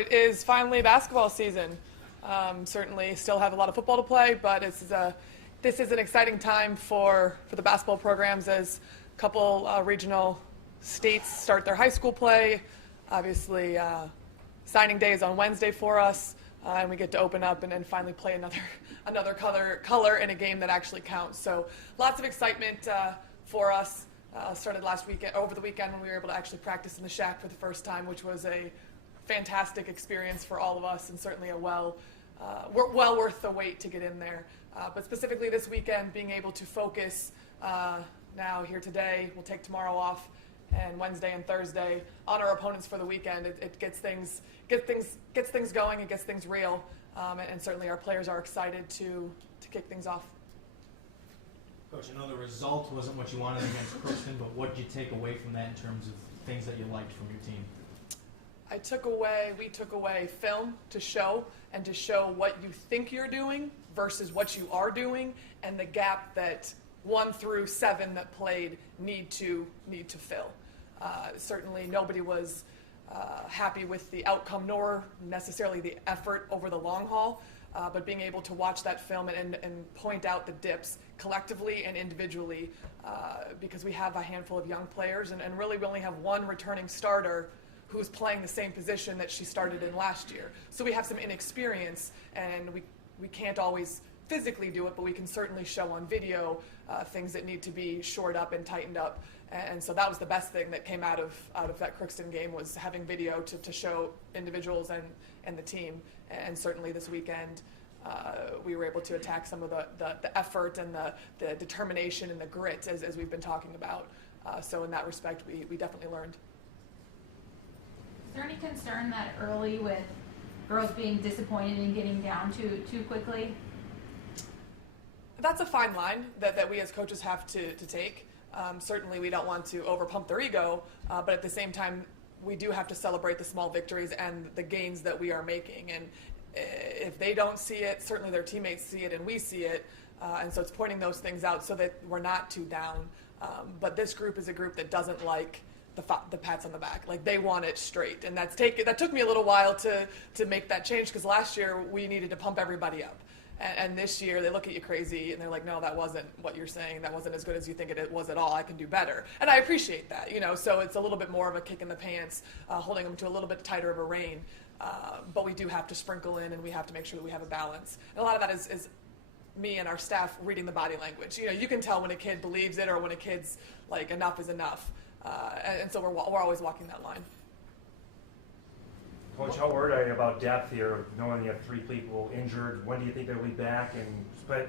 it is finally basketball season. Certainly still have a lot of football to play, but this is an exciting time for the basketball programs as a couple regional states start their high school play. Obviously, signing day is on Wednesday for us, and we get to open up and finally play another color in a game that actually counts. So lots of excitement for us. Started over the weekend when we were able to actually practice in the shack for the first time, which was a fantastic experience for all of us, and certainly well worth the wait to get in there. But specifically this weekend, being able to focus now here today, we'll take tomorrow off, and Wednesday and Thursday on our opponents for the weekend. It gets things going, it gets things real, and certainly our players are excited to kick things off. Coach, I know the result wasn't what you wanted against Crookston, but what did you take away from that in terms of things that you liked from your team? We took away film to show what you think you're doing versus what you are doing, and the gap that 1 through 7 that played need to fill. Certainly nobody was happy with the outcome nor necessarily the effort over the long haul, but being able to watch that film and point out the dips collectively and individually, because we have a handful of young players, and really we only have one returning starter who's playing the same position that she started in last year. So we have some inexperience, and we can't always physically do it, but we can certainly show on video things that need to be shored up and tightened up. And so that was the best thing that came out of that Crookston game, was having video to show individuals and the team. And certainly this weekend, we were able to attack some of the effort and the determination and the grit as we've been talking about. So in that respect, we definitely learned. Is there any concern that early with girls being disappointed in getting down too quickly? That's a fine line that we as coaches have to take. Certainly we don't want to overpump their ego, but at the same time, we do have to celebrate the small victories and the gains that we are making. And if they don't see it, certainly their teammates see it and we see it. And so it's pointing those things out so that we're not too down. But this group is a group that doesn't like the pats on the back. Like, they want it straight. And that took me a little while to make that change, because last year we needed to pump everybody up. And this year they look at you crazy and they're like, no, that wasn't what you're saying. That wasn't as good as you think it was at all. I can do better. And I appreciate that, so it's a little bit more of a kick in the pants, holding them to a little bit tighter of a rein. But we do have to sprinkle in, and we have to make sure that we have a balance. And a lot of that is me and our staff reading the body language. You can tell when a kid believes it or when a kid's like, enough is enough. And so we're always walking that line. Coach, how worried are you about depth here, knowing you have 3 people injured? When do you think they'll be back, and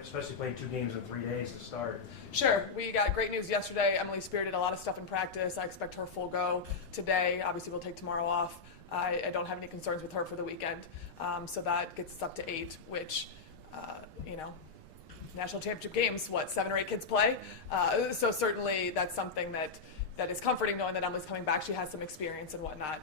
especially playing 2 games in 3 days to start? Sure. We got great news yesterday. Emily Spear did a lot of stuff in practice. I expect her full go today. Obviously, we'll take tomorrow off. I don't have any concerns with her for the weekend. So that gets us up to 8, which, national championship games, 7 or 8 kids play? So certainly that's something that is comforting, knowing that Emily's coming back. She has some experience and whatnot.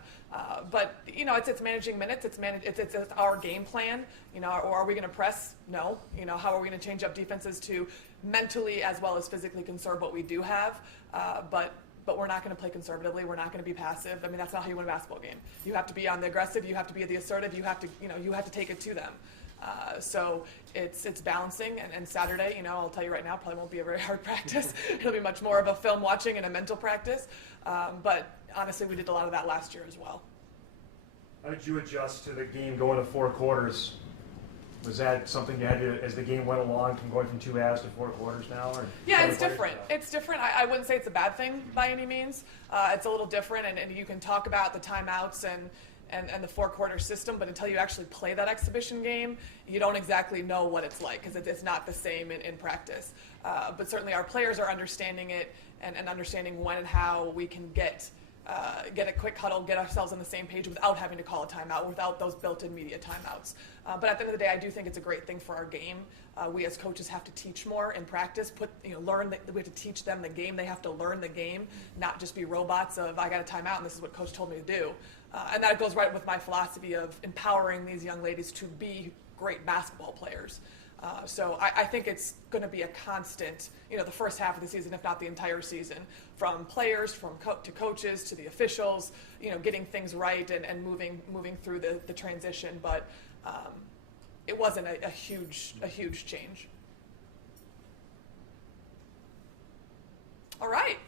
But it's managing minutes. It's our game plan. Or are we going to press? No. How are we going to change up defenses to mentally as well as physically conserve what we do have? But we're not going to play conservatively. We're not going to be passive. I mean, that's not how you win a basketball game. You have to be on the aggressive. You have to be the assertive. You have to take it to them. So it's balancing, and Saturday, I'll tell you right now, probably won't be a very hard practice. It'll be much more of a film watching and a mental practice. But honestly, we did a lot of that last year as well. How did you adjust to the game going to 4 quarters? Was that something you had to, as the game went along, from going from 2 halves to 4 quarters now? Or yeah, it's different. It's different. I wouldn't say it's a bad thing by any means. It's a little different, and you can talk about the timeouts and the 4-quarter system, but until you actually play that exhibition game, you don't exactly know what it's like, because it's not the same in practice. But certainly our players are understanding it and understanding when and how we can get a quick huddle, get ourselves on the same page without having to call a timeout, without those built-in media timeouts. But at the end of the day, I do think it's a great thing for our game. We as coaches have to teach more in practice, learn that we have to teach them the game. They have to learn the game, not just be robots of, I got a timeout and this is what coach told me to do. And that goes right with my philosophy of empowering these young ladies to be great basketball players. So I think it's going to be a constant, the first half of the season, if not the entire season, from players, to coaches, to the officials, getting things right and moving through the transition. But it wasn't a huge change. All right.